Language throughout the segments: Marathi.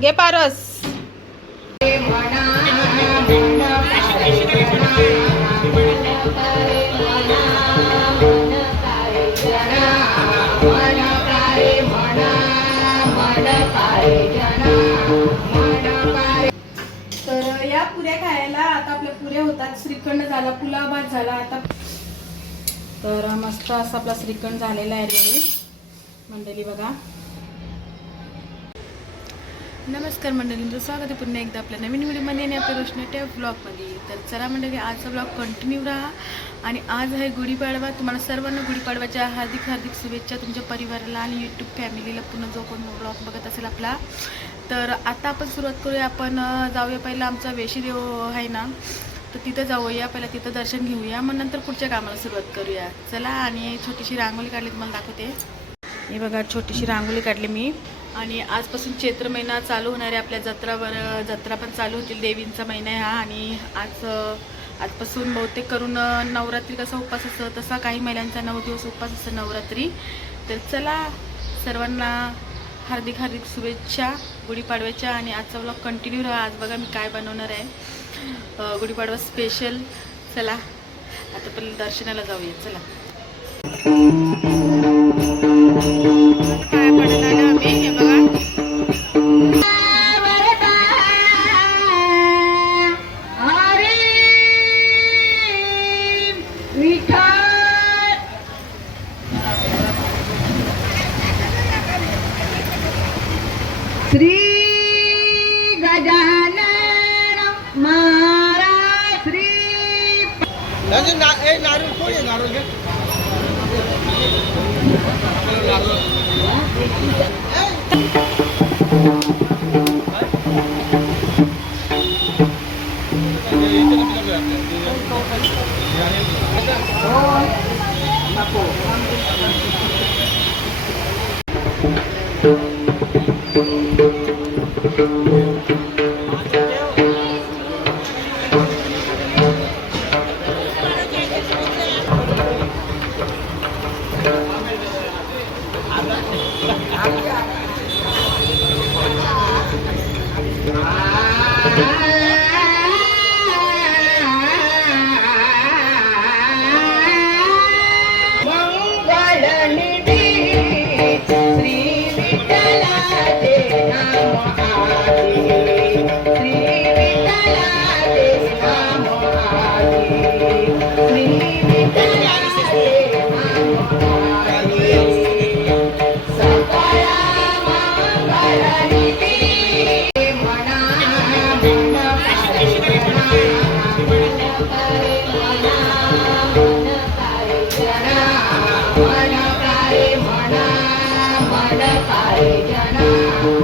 घे पारस. तर या पुऱ्या खायला आता आपल्या पुऱ्या होतात. श्रीखंड झाला पुलाव भात झाला आता. तर मस्त असा आपला श्रीखंड झालेला आहे रेडी मंडळी बघा. नमस्कार मंडळी स्वागत आहे पुन्हा एकदा आपल्या नवीन व्हिडिओमध्ये आणि आपल्या रोशनी टेप ब्लॉगमध्ये तर चला मंडळी आजचा ब्लॉग कंटिन्यू राहा आणि आज आहे गुढीपाडवा. तुम्हाला सर्वांना गुढीपाडवाच्या हार्दिक हार्दिक शुभेच्छा तुमच्या परिवाराला आणि यूट्यूब फॅमिलीला पुन्हा जो कोण ब्लॉग बघत असेल आपला. तर आता आपण सुरुवात करूया. आपण जाऊया पहिला आमचा वेशीदेव आहे ना तर तिथं जाऊया. पहिला तिथं दर्शन घेऊया. मग नंतर पुढच्या कामाला सुरुवात करूया. चला आणि छोटीशी रांगोळी काढली तुम्हाला दाखवते. हे बघा छोटीशी रांगोळी काढली मी. आणि आजपासून चैत्र महिना चालू होणार आहे आपल्या जत्रावर जत्रा पण चालू होतील देवींचा महिना आहे हा. आणि आज आजपासून बहुतेक करून नवरात्री कसा उपवास असतं तसा काही महिलांचा नऊ दिवस उपवास असतं नवरात्री. तर चला सर्वांना हार्दिक हार्दिक शुभेच्छा गुढीपाडव्याच्या. आणि आजचा ब्लॉग कंटिन्यू राहा. आज बघा मी काय बनवणार आहे. गुढीपाडवा स्पेशल चला आता पहिले दर्शनाला जाऊया. चला. काय पडलं आम्ही? मन करे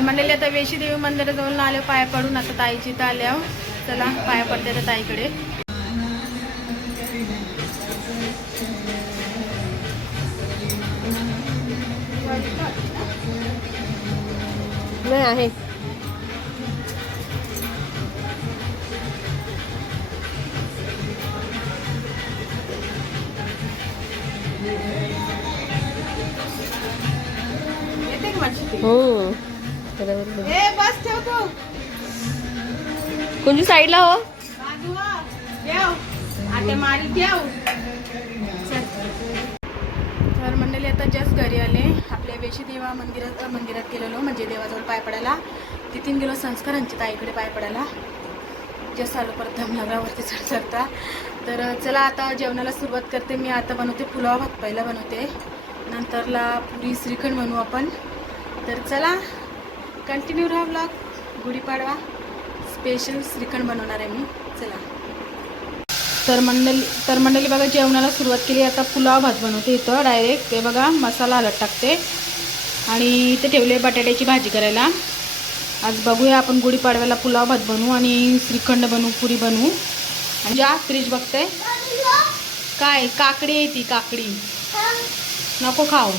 म्हणलेली आता वेशी देवी मंदिरात जाऊन आले पाया पडून आता ताईची तर आल्या चला पाया पडते आता ताईकडे. नाही आहे. हो. बरोबर ए बस ठेव तू. कोणती साईडला हो. हो. तर मंडळी आता जस्ट घरी आले. आपल्या वेशी देवा मंदिरात मंदिरात गेलेलो म्हणजे देवाजवळ पाय पडायला. तिथून गेलो संस्कारांच्या ताईकडे पाय पडायला. जस्ट आलो परत धमनगरावरती चढ चढता. तर चला आता जेवणाला सुरुवात करते. मी आता बनवते पुलाव भात. पहिला बनवते. नंतरला पुरी श्रीखंड बनवू आपण. तर चला कंटिन्यू राहा ब्लॉग गुढीपाडवा स्पेशल श्रीखंड बनवणार आहे मी. चला. तर मंडळी तर मंडळी बघा जेवणाला सुरुवात केली. आता पुलाव भात बनवते इथं डायरेक्ट ते बघा मसाला हलत टाकते. आणि इथे ठेवले बटाट्याची भाजी करायला. आज बघूया आपण गुढीपाडव्याला पुलाव भात बनवू आणि श्रीखंड बनवू पुरी बनवू. आणि जा फ्रीज बघते. काय? काकडी आहे ती काकडी. नको खाऊ.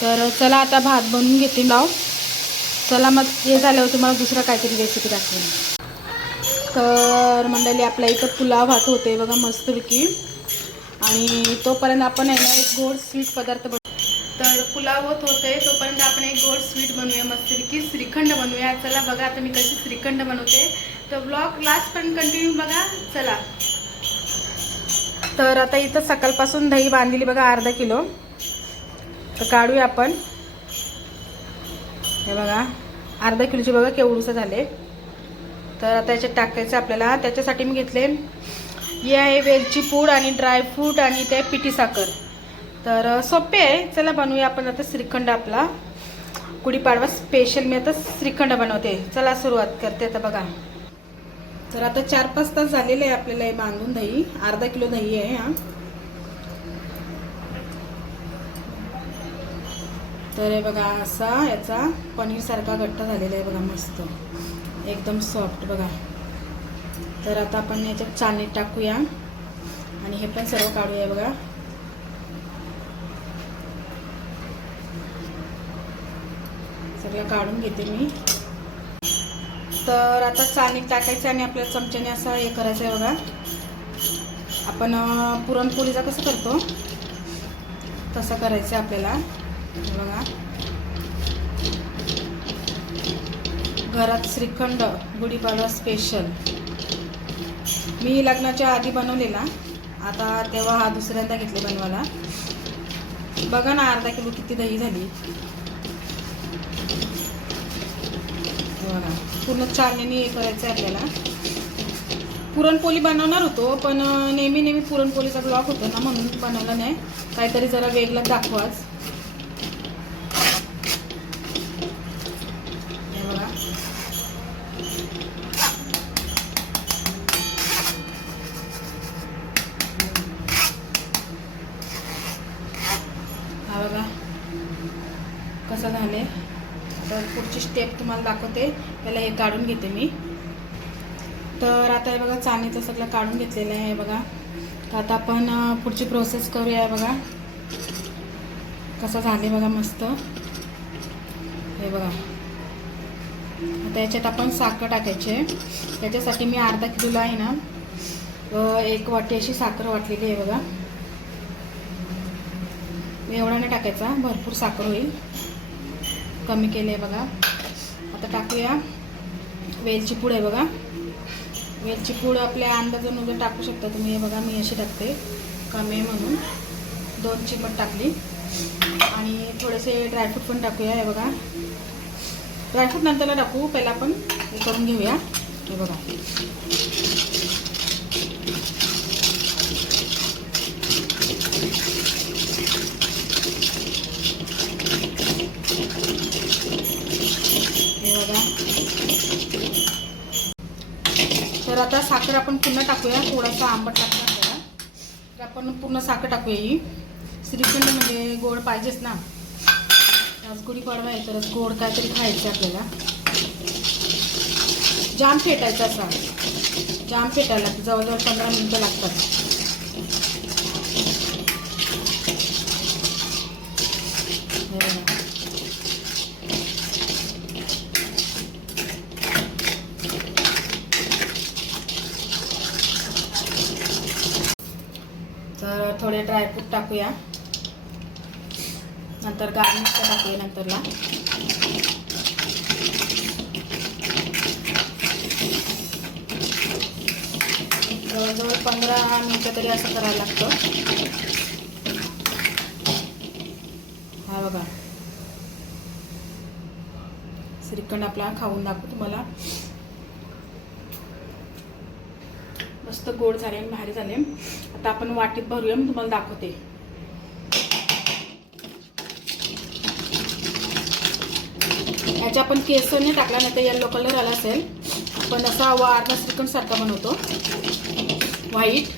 तर चला आता भात बनवून घेते लाव चला मग हे झाल्यावर तुम्हाला दुसरं काहीतरी रेसिपी दाखवेन. तर मंडळी आपल्या इथं पुलाव भात होते बघा मस्तपैकी. आणि तोपर्यंत आपण आहे ना एक गोड स्वीट पदार्थ बन तर पुलाव होत होते तोपर्यंत आपण एक गोड स्वीट बनवूया मस्तपैकी. श्रीखंड बनवूया. चला बघा आता मी कशी श्रीखंड बनवते. तर ब्लॉग लास्टपर्यंत कंटिन्यू बघा. चला. तर आता इथं सकाळपासून दही बांधलेली बघा अर्धा किलो. तर काढूया आपण. हे बघा अर्धा किलोचे बघा केवढूचं झाले. तर आता याच्यात टाकायचं आपल्याला. त्याच्यासाठी मी घेतले हे आहे वेलची पूड आणि ड्रायफ्रूट आणि ते पिठी साखर. तर सोपे आहे. चला बनवूया आपण आता श्रीखंड आपला. गुढीपाडवा स्पेशल मी आता श्रीखंड बनवते. चला सुरुवात करते आता बघा. तर आता चार पाच तास झालेले आहे आपल्याला हे बांधून दही. अर्धा किलो दही आहे हां. तर हे बघा असा याचा पनीरसारखा घट्ट झालेला आहे बघा मस्त. एकदम सॉफ्ट बघा. तर आता आपण याच्यात चालणीत टाकूया. आणि हे पण सर्व काढूया बघा. सगळं काढून घेते मी. तर आता चालणीत टाकायचं आणि आपल्या चमच्याने असं हे करायचं आहे बघा. आपण पुरणपोळीचा कसं करतो? तसं करायचं आहे आपल्याला. बघा. घरात श्रीखंड गुढीपाडवा स्पेशल मी लग्नाच्या आधी बनवलेला. आता तेव्हा हा दुसऱ्यांदा घेतले बनवायला. बघा ना अर्धा किलो किती दही झाली. बघा. पूर्ण चालण्याने हे करायचं आहे आपल्याला. पुरणपोळी बनवणार होतो पण नेहमी नेहमी पुरणपोळीचा ब्लॉक होतो ना म्हणून बनवला नाही. काहीतरी जरा वेगळं दाखवाच हे बघा हा बघा. कसं झाले तर पुढची स्टेप तुम्हाला दाखवते. त्याला हे काढून घेते मी. तर आता हे बघा चाणीचं सगळं काढून घेतलेलं आहे बघा. तर आता आपण पुढची प्रोसेस करूया बघा. कसं झाले बघा मस्त. हे बघा. आता याच्यात आपण साखर टाकायची आहे. त्याच्यासाठी मी अर्धा किलोला आहे ना एक वाटी अशी साखर वाटलेली आहे बघा. एवढा नाही टाकायचा. भरपूर साखर होईल. कमी केले आहे बघा. आता टाकूया. वेलची पूड आहे बघा. वेलची पूड आपल्या अंदाजानुसार टाकू शकता तुम्ही. हे बघा मी अशी टाकते. कमी आहे म्हणून. दोन चिमट टाकली. आणि थोडेसे ड्रायफ्रूट पण टाकूया. हे बघा. ड्रायफ्रूट नंतरला टाकू. पहिला आपण हे करून घेऊया. हे बघा हे बघा तर आता साखर आपण पुन्हा टाकूया. थोडासा आंबट टाकूया आपल्याला तर आपण पूर्ण साखर टाकूया ही. श्रीखंड म्हणजे गोड पाहिजेच ना. आज पडवा आहे तरच गोड काहीतरी खायचं आहे आपल्याला. जाम फेटायचा असा. जाम फेटायला लागतं. जवळजवळ पंधरा मिनटं लागतात हे बघा. तर थोडे ड्रायफ्रूट टाकूया. नंतर गार्निश टाकूया नंतरला. जवळजवळ पंधरा मिनटं तरी असं करायला लागतं. हा बघा. श्रीखंड आपला खाऊन दाखवू तुम्हाला. मस्त गोड झाले आणि भारी झाले. आता आपण वाटीत भरूया मी तुम्हाला दाखवते. ह्याच्या आपण केसर नाही टाकला नाही तर येल्लो कलर आला असेल. आपण असा वारला श्रीखंड सारखा बनवतो. व्हाईट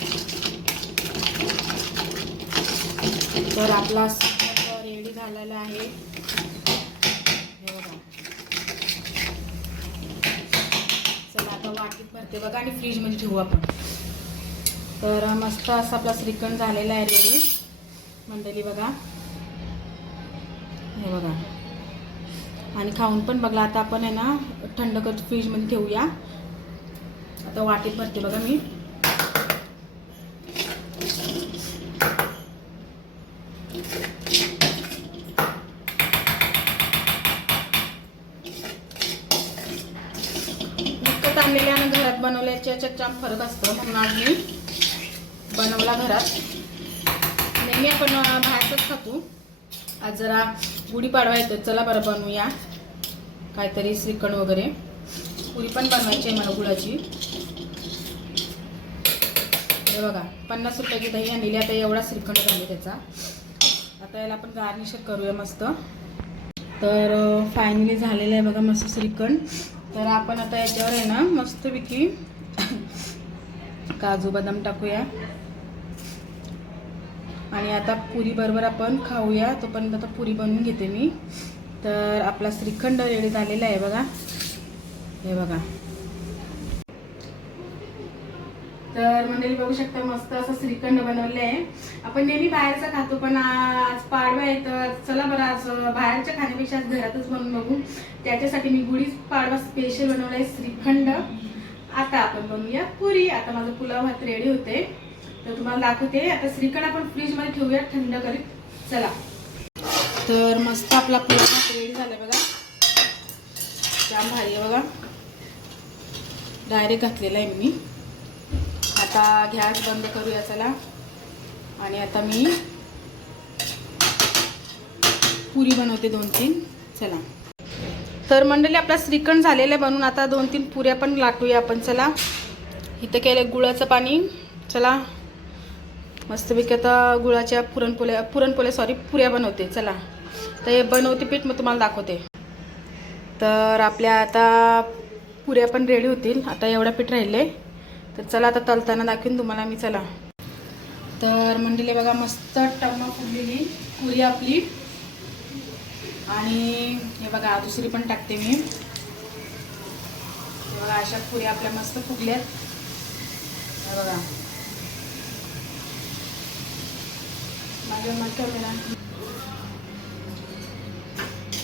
तर आपला रेडी झालेला आहे. चला आता वाटीत भरते बघा आणि फ्रीजमध्ये ठेवू आपण. तर मस्त असा आपला श्रीखंड झालेला आहे रेडी. मंडळी बघा. हे बघा. आणि खाऊन पण बघला आता आपण आहे ना थंड कर फ्रीजमध्ये ठेवूया. आता वाटीत भरते बघा मी. विकत आणलेल्या आणि घरात बनवल्याच्या फरक असतो म्हणून आज मी बनवला घरात. नेहमी आपण बाहेरच खातो. आज जरा गुढीपाडवा येतो चला बरं बनवूया. काहीतरी श्रीखंड वगैरे. पुरी पण बनवायची आहे मला गुळाची. हे बघा पन्नास रुपयाची दही आणलेली आता एवढा श्रीखंड झाले त्याचा. आता याला आपण गार्निश करूया मस्त. तर फायनली झालेलं आहे बघा मस्त श्रीखंड. तर आपण आता याच्यावर आहे ना मस्तपैकी काजू बदाम टाकूया. आणि आता पुरी बरोबर आपण खाऊया. तोपर्यंत आता पुरी बनवून घेते मी. तर आपला श्रीखंड रेडी झालेला आहे बघा. हे बघा. तर मंडळी बघू शकता मस्त असं श्रीखंड बनवलं आहे. आपण नेहमी बाहेरचं खातो पण आज पाडवा आहे तर चला बरं आज बाहेरच्या खाण्यापेक्षा आज घरातच बनवून बघू. त्याच्यासाठी मी गुढी पाडवा स्पेशल बनवला आहे श्रीखंड. आता आपण बनवूया पुरी. आता माझं पुलाव भात रेडी होते तर तुम्हाला दाखवते. आता श्रीखंड आपण फ्रीजमध्ये ठेवूया थंड करीत. चला. तर मस्त आपला पुलाव रेडी झाला बघा. जाम भारी आहे बघा. डायरेक्ट घातलेला आहे मी. आता गॅस बंद करूया चला. आणि आता मी पुरी बनवते दोन तीन. चला. तर मंडळी आपला श्रीखंड झालेला आहे बनवून. आता दोन तीन पुऱ्या पण लाटूया आपण. चला. इथं केलं गुळाचं पाणी. चला. मस्तपैकी आता गुळाच्या पुरणपोळ्या पुरणपोळ्या सॉरी पुऱ्या बनवते चला. तर हे बनवते पीठ मग तुम्हाला दाखवते. तर आपल्या आता पुऱ्या पण रेडी होतील. आता एवढा पीठ राहिले. तर चला आता तलताना दाखवीन तुम्हाला मी चला. तर मंडळी बघा मस्त टम्मा फुगलेली पुरी आपली. आणि हे बघा दुसरी पण टाकते मी. बघा अशा पुऱ्या आपल्या मस्त फुगल्यात. हे बघा. माझ्या कॅमेरा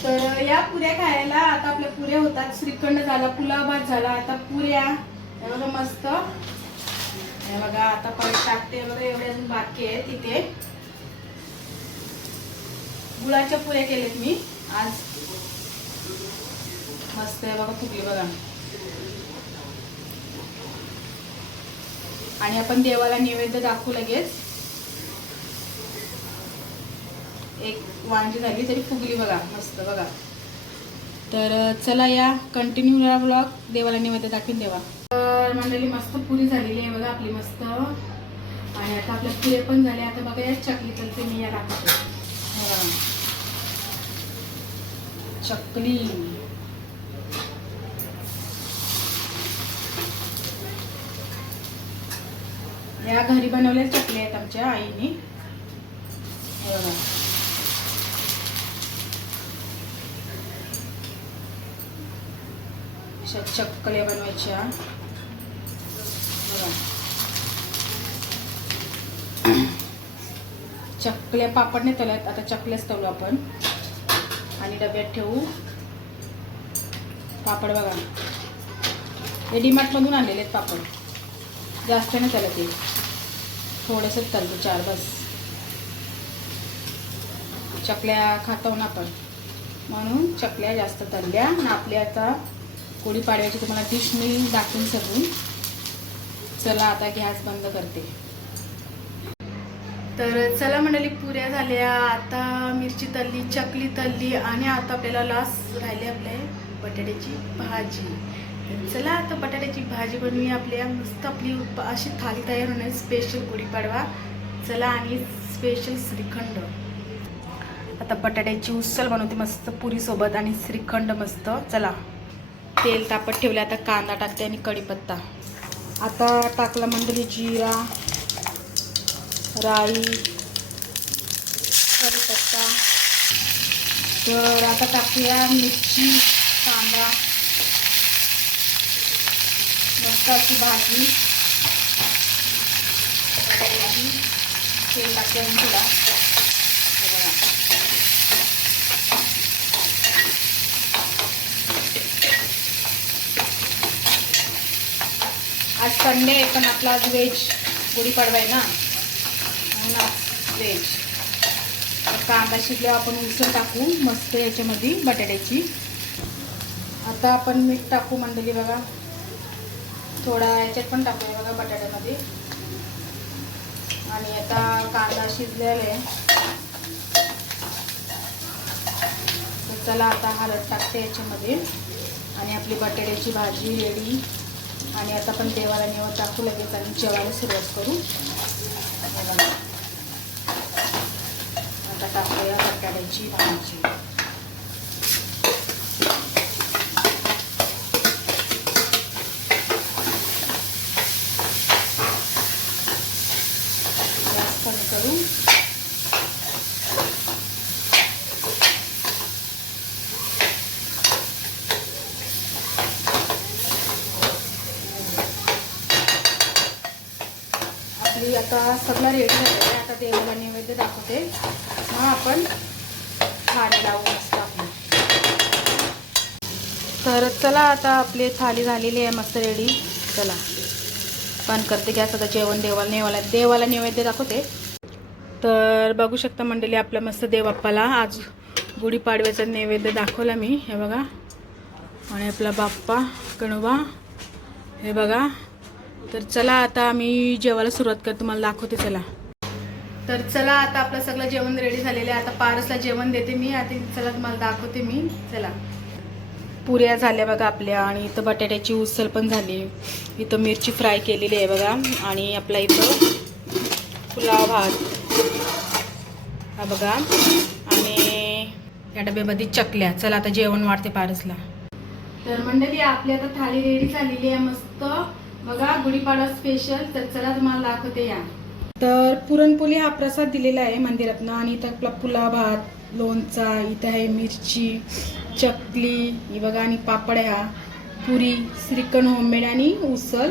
तर या पुऱ्या खायला आता आपल्या पुऱ्या होतात. श्रीखंड झाला पुलाव भात झाला आता पुऱ्या. बघा मस्त. बघा आता परत टाकते बघा एवढे अजून बाकी आहे तिथे गुळाच्या पुऱ्या केल्यात मी आज. मस्त आहे बघा फुगली बघा. आणि आपण देवाला नैवेद्य दाखवू लगेच. एक वांगी झाली तरी फुगली बघा मस्त बघा. तर चला या कंटिन्यू या ब्लॉग देवाला नैवेद्य दाखवून देवा. तर मंडळी मस्त पुरी झालेली आहे बघा आपली मस्त. आणि आता आपल्या पुऱ्या पण झाल्या आता बघा या चकली चलते मी या दाखवते. चकली. या घरी बनवलेल्या चकल्या आहेत आमच्या आईने. बघा. अशा चकल्या बनवायच्या. चकल्या पापड नाही तलत आता चकल्याच तळू आपण. आणि डब्यात ठेवू. पापड बघा. हे डीमार्टमधून आणलेले आहेत पापड. जास्त नाही त्याला ते थोडंसंच तळतो. चार बस. चकल्या खातो ना आपण. म्हणून चकल्या जास्त तळल्या. आणि आपल्या आता गुढीपाडव्याची तुम्हाला डिश मी दाखवून सगळी. चला आता गॅस बंद करते. तर चला मंडळी पुऱ्या झाल्या. आता मिरची तल्ली चकली तल्ली आणि आता आपल्याला लास्ट राहिली आपल्या बटाट्याची भाजी. चला आता बटाट्याची भाजी बनवूया आपल्या. मस्त आपली अशी थाली तयार होणार स्पेशल गुढीपाडवा चला आणि स्पेशल श्रीखंड. आता बटाट्याची उसल बनवते मस्त पुरीसोबत आणि श्रीखंड मस्त. चला. तेल तापत ठेवले आता कांदा टाकते आणि कढीपत्ता. आता टाकला मंडळी जिरा राई कढीपत्ता. तर आता टाकूया मिरची कांदा मस्त अशी भाजी. तेल टाकते आणि थोडा हे बघा आज संडे आहे पण आपला आज व्हेज गुढीपाडवा आहे ना. म्हणून आज व्हेज कांदा शिजल्यावर आपण उसळ टाकू मस्त याच्यामध्ये बटाट्याची. आता आपण मीठ टाकू मंडळी बघा. थोडा याच्यात पण टाकूया बघा बटाट्यामध्ये. आणि आता कांदा शिजलेला आहे. चला आता हळद टाकते याच्यामध्ये. आणि आपली बटाट्याची भाजी रेडी आणि आता आपण देवाला निवड टाकू लगेच आणि जेवायला सुरुवात करू. आता टाकूया बटाट्याची भाजी गॅस कमी करू आपली आता सगळं रेडी झालेलं आहे आता देवाला नैवेद्य मग आपण थाळी लावू मस्त आपली. तर चला आता आपली थाली झालेली आहे मस्त रेडी चला. पण करते गॅस आता जेवण देवाला नेवाला देवाला नैवेद्य दाखवते. तर बघू शकता मंडळी आपल्या मस्त देवबाप्पाला आज गुढीपाडव्याचा नैवेद्य दाखवला मी. हे बघा. आणि आपला बाप्पा गणोबा हे बघा. तर चला आता आम्ही जेवायला सुरुवात कर तुम्हाला दाखवते चला. तर चला आता आपलं सगळं जेवण रेडी झालेलं आहे. आता पारसला जेवण देते मी. आता चला तुम्हाला दाखवते मी. चला. पुऱ्या झाल्या बघा आपल्या आणि इथं बटाट्याची उसळ पण झाली. इथं मिरची फ्राय केलेली आहे बघा. आणि आपला इथं पुलाव भात. हा बघा. आणि या डब्यामध्ये चकल्या. चला आता जेवण वाढते पारसला. तर मंडळी आपली आता थाळी रेडी झालेली आहे. मस्त. बघा गुढीपाडवा स्पेशल तर चला तुम्हाला दाखवते या. तर पुरणपोळी हा प्रसाद दिलेला आहे मंदिरातनं. आणि इथं आपला पुलाव भात लोणचा इथं आहे मिरची चकली ही बघा आणि पापड पुरी श्रीखंड होममेड आणि उसळ.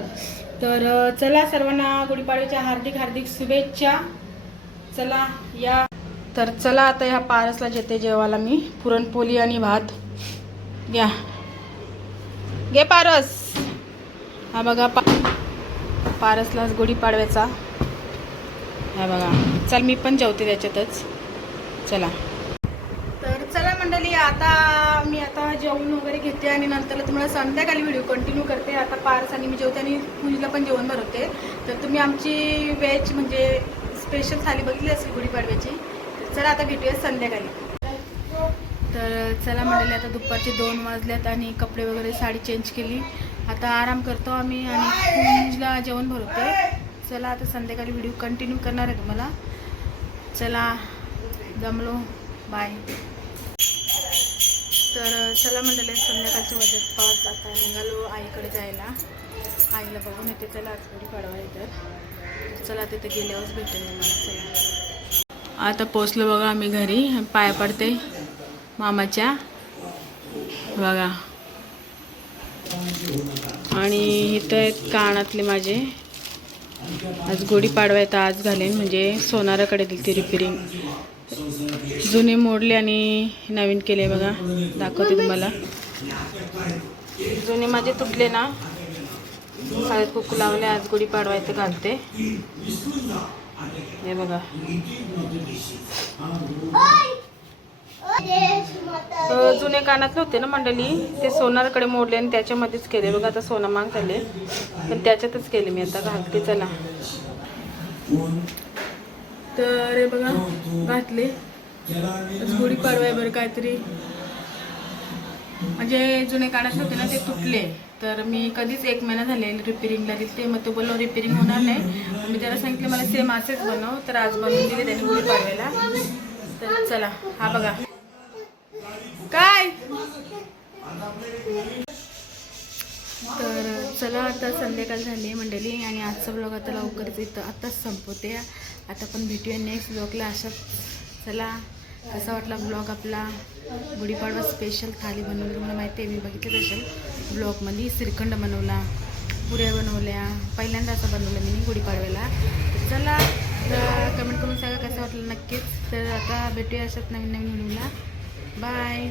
तर चला सर्वांना गुढीपाडव्याच्या हार्दिक हार्दिक शुभेच्छा. चला या. तर चला आता ह्या पारसला जेते जेवायला मी. पुरणपोळी आणि भात. घ्या घे पारस. हा बघा पा पारसलाच गुढीपाडव्याचा. हा बघा. चल मी पण जेवते त्याच्यातच. चला. तर चला मंडळी आता मी आता जेवण वगैरे घेते आणि नंतर तुम्हाला संध्याकाळी व्हिडिओ कंटिन्यू करते. आता पार्स आणि मी जेवते आणि पूजेला पण जेवण भरवते. तर तुम्ही आमची व्हेज म्हणजे स्पेशल थाली बघितली असेल गुढीपाडव्याची? तर चला आता भेटूया संध्याकाळी. तर चला मंडळी आता दुपारचे दोन वाजल्यात आणि कपडे वगैरे साडी चेंज केली. आता आराम करतो आम्ही आणि पूजला जेवण भरवते. चला आता संध्याकाळी व्हिडिओ कंटिन्यू करणार आहे तुम्हाला. चला जमलो. बाय तर चला मंडळी संध्याकाळचे वाजत पाच. आता निघालो आईकडे जायला. आईला बघून येते चला आज घरी पाडवा तर. चला तिथे गेल्यावरच भेटेल मला. चला. आता पोचलो बघा आम्ही घरी. पाया पडते मामाच्या. बघा. आणि इथं आहेत कानातले माझे. आज गुढीपाडवा आहे तर आज घालेन म्हणजे सोनाराकडे दिली ती रिपेरिंग जुने मोडले आणि नवीन केले बघा दाखवते तुम्हाला. जुने माझे तुटले ना हळद कुकू लावले आज गुढीपाडवा आहे घालते. हे बघा. जुने कानातले होते ना मंडळी? ते सोनारकडे मोडले आणि त्याच्यामध्येच केले. बघा आता सोना माग झाले. पण त्याच्यातच केले मी आता. घालते चला. तर हे बघा घातले. आज गुढीपाडवा आहे बरं काहीतरी. म्हणजे जुने कानातले होते ना ते तुटले. तर मी कधीच एक महिना झाले रिपेरिंगला दिले मग तो बोललो रिपेरिंग होणार नाही. मी त्याला सांगितलं मला सेम असेच बनव. तर आज बनवून दिले त्याने गुढीपाडव्याला तर चला हा बघा काय तर चला आता संध्याकाळ झाली आहे मंडळी आणि आजचा ब्लॉग आता लवकरच इथं आताच संपवते. आता पण भेटूया नेक्स्ट ब्लॉगला अशाच चला कसा वाटला ब्लॉग आपला? गुढीपाडवा स्पेशल थाली बनवली. तुम्हाला माहिती आहे मी बघितलं असेल ब्लॉगमध्ये श्रीखंड बनवला पुऱ्या बनवल्या पहिल्यांदा असं बनवलं मी गुढीपाडव्याला. तर चला कमेंट करून सांगा कसं वाटलं नक्कीच. तर आता भेटूया अशाच नवीन नवीन मुलीला बाय